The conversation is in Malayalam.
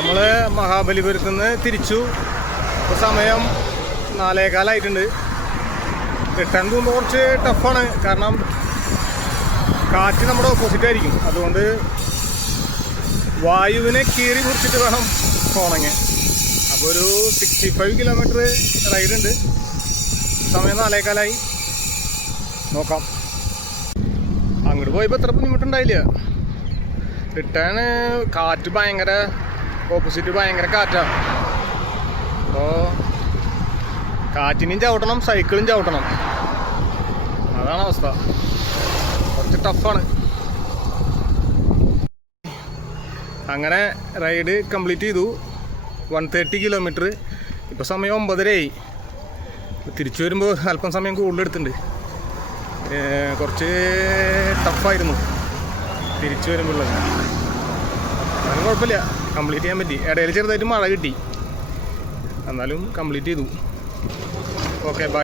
നമ്മൾ മഹാബലിപുരത്ത് നിന്ന് തിരിച്ചു. ഇപ്പോൾ സമയം 4:15 റിട്ടേൺ പോകുമ്പോൾ കുറച്ച് ടഫാണ്. കാരണം കാറ്റ് നമ്മുടെ ഓപ്പോസിറ്റ് ആയിരിക്കും. അതുകൊണ്ട് വായുവിനെ കീറി മുറിച്ചിട്ട് വേണം പോകണമെങ്കിൽ. അപ്പോൾ ഒരു 65 കിലോമീറ്റർ റൈഡ് ഉണ്ട്. സമയം 4:15 നോക്കാം. അങ്ങോട്ട് പോയപ്പോൾ എത്ര ബുദ്ധിമുട്ടുണ്ടായില്ല. റിട്ടേൺ കാറ്റ് ഭയങ്കര ഓപ്പോസിറ്റ് ഭയങ്കര കാറ്റാണ്. അപ്പോൾ കാറ്റിനും ചവിട്ടണം, സൈക്കിളും ചവിട്ടണം. അതാണ് അവസ്ഥ. കുറച്ച് ടഫാണ്. അങ്ങനെ റൈഡ് കംപ്ലീറ്റ് ചെയ്തു. 130 കിലോമീറ്റർ. ഇപ്പോൾ സമയം 9:30 തിരിച്ചു വരുമ്പോൾ അല്പം സമയം കൂടുതലെടുത്തിട്ടുണ്ട്. കുറച്ച് ടഫായിരുന്നു തിരിച്ചു വരുമ്പോഴുള്ളത്. അതിന് കുഴപ്പമില്ല, കംപ്ലീറ്റ് ചെയ്യാൻ പറ്റി. ഇടയിൽ ചെറുതായിട്ട് മഴ കിട്ടി, എന്നാലും കംപ്ലീറ്റ് ചെയ്തു. Okay, by.